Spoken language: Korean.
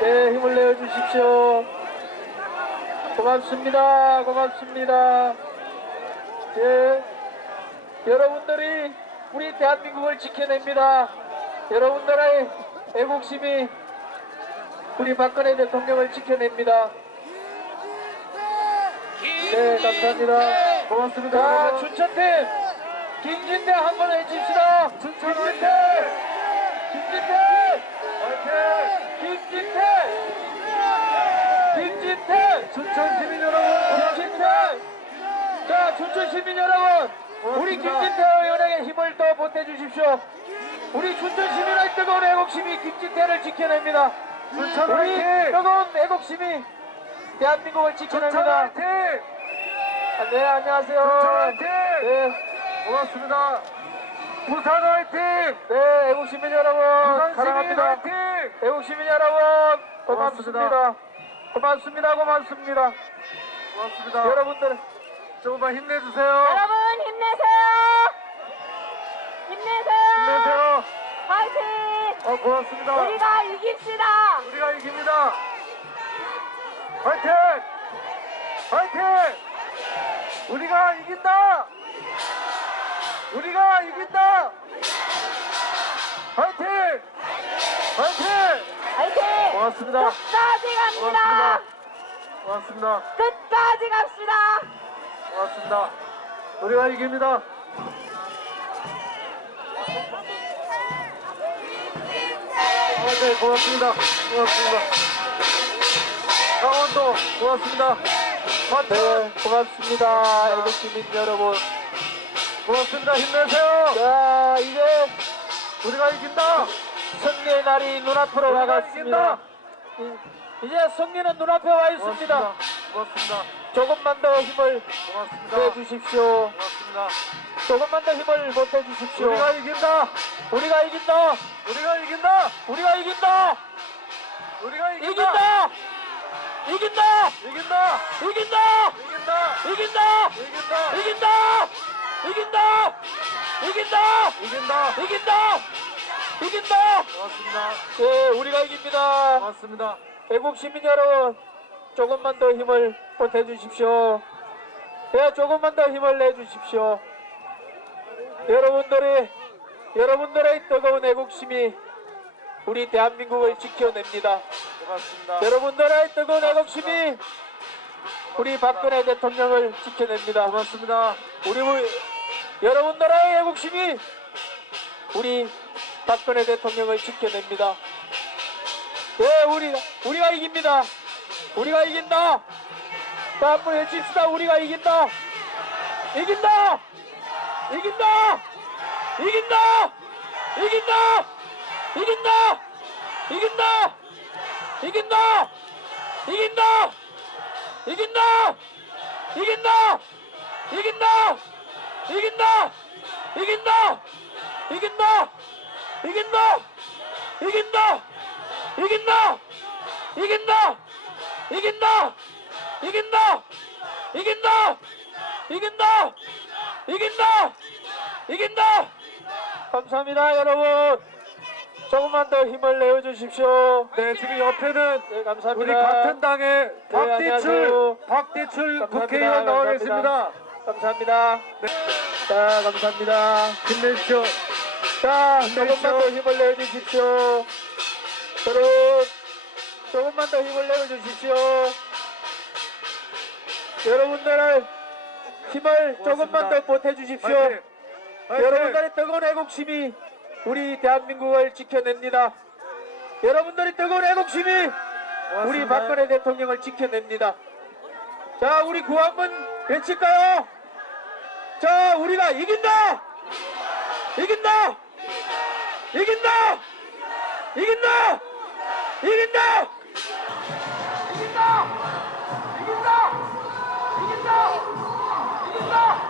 네, 힘을 내어주십시오. 고맙습니다. 고맙습니다. 네, 여러분들이 우리 대한민국을 지켜냅니다. 여러분들의 애국심이 우리 박근혜 대통령을 지켜냅니다. 네, 감사합니다. 고맙습니다. 자, 춘천팀! 김진대 한번 해줍시다! 춘천 김 춘천 시민, 시민 여러분 고맙습니다. 자 춘천 시민 여러분 우리 김진태 의 힘을 더 보태주십시오. 우리 춘천 시민의 뜨거운 애국심이 시민, 김진태를 지켜냅니다. 춘천 우리 뜨거운 애국심이 대한민국을 지켜냅니다. 춘천 화이팅! 아, 네 안녕하세요. 춘천 화이팅! 네. 고맙습니다. 부산 화이팅! 네 애국시민 여러분 부산 시민 가능합니다. 화이팅! 애국시민 여러분 고맙습니다. 고맙습니다. 고맙습니다 고맙습니다 고맙습니다, 고맙습니다. 여러분들 조금만 힘내주세요 여러분 힘내세요 힘내세요 힘내세요 Heart. Heart. Win, 파이팅 어, 고맙습니다 우리가 이깁시다 우리가 이깁니다 파이팅 파이팅 우리가 이긴다 우리가 이긴다 파이팅 파이팅 파이팅 고맙습니다 좋 감사합니다. 고맙습니다. 고맙습니다. 끝까지 갑시다. 고맙습니다. 우리가 이깁니다. 아, 네, 고맙습니다. 고맙습니다. 강원도 네. 고맙습니다. 네, 네. 고맙습니다. 네. 애국 시 여러분. 고맙습니다. 힘내세요. 자, 이제 우리가 이긴다. 승리의 날이 눈앞으로 다가왔습니다. 이제 승리는 눈앞에 와 있습니다. 고맙습니다. 조금만 더 힘을 보태 주십시오. 고맙습니다. 조금만 더 힘을 보태 주십시오. 우리가 이긴다. 우리가 이긴다. 우리가 이긴다. 우리가 이긴다. 우리가 이긴다. 이긴다. 이긴다. 이긴다. 이긴다. 이긴다. 이긴다. 이긴다. 이긴다. 이긴다. 이긴다. 이긴다. 이긴다. 고맙습니다. 예, 우리가 이깁니다. 고맙습니다. 애국 시민 여러분 조금만 더 힘을 보태주십시오. 네, 조금만 더 힘을 내주십시오. 여러분들이 여러분들의 뜨거운 애국심이 우리 대한민국을 고맙습니다. 지켜냅니다. 고맙습니다. 여러분들의 뜨거운 애국심이 우리 박근혜 대통령을 지켜냅니다. 고맙습니다. 우리 여러분들의 애국심이 우리 박근혜 대통령을 지켜냅니다. 네, 우리, 우리가 이깁니다. 우리가 이긴다. 다음번 외칩시다. 우리가 이긴다. 이긴다. 이긴다. 이긴다. 이긴다. 이긴다. 이긴다. 이긴다. 이긴다. 이긴다. 이긴다. 이긴다. 이긴다. 이긴다. 이긴다. 이긴다. 이긴다! 이긴다! 이긴다! 이긴다! 이긴다! 이긴다! 이긴다! 이긴다! 감사합니다, 여러분. 조금만 더 힘을 내어주십시오. 네, 지금 옆에는 감사합니다. 우리 같은 당의 박대출, 박대출 국회의원 나와 계습니다 감사합니다. 네. 자, 감사합니다. 힘내십시오. 자, 조금만 더 힘을 내어주십시오. 여러분 조금만 더 힘을 내어주십시오 여러분들의 힘을 조금만 더 보태주십시오 고맙습니다. 여러분들의 뜨거운 애국심이 우리 대한민국을 지켜냅니다 여러분들의 뜨거운 애국심이 우리, 우리 박근혜 대통령을 지켜냅니다 자 우리 구한번 외칠까요? 자 우리가 이긴다! 이긴다! 이긴다! 이긴다! 이긴다! 이긴다! 이긴다! İlinde! İlinde! İlinde! İlinde! İlinde! İlinde!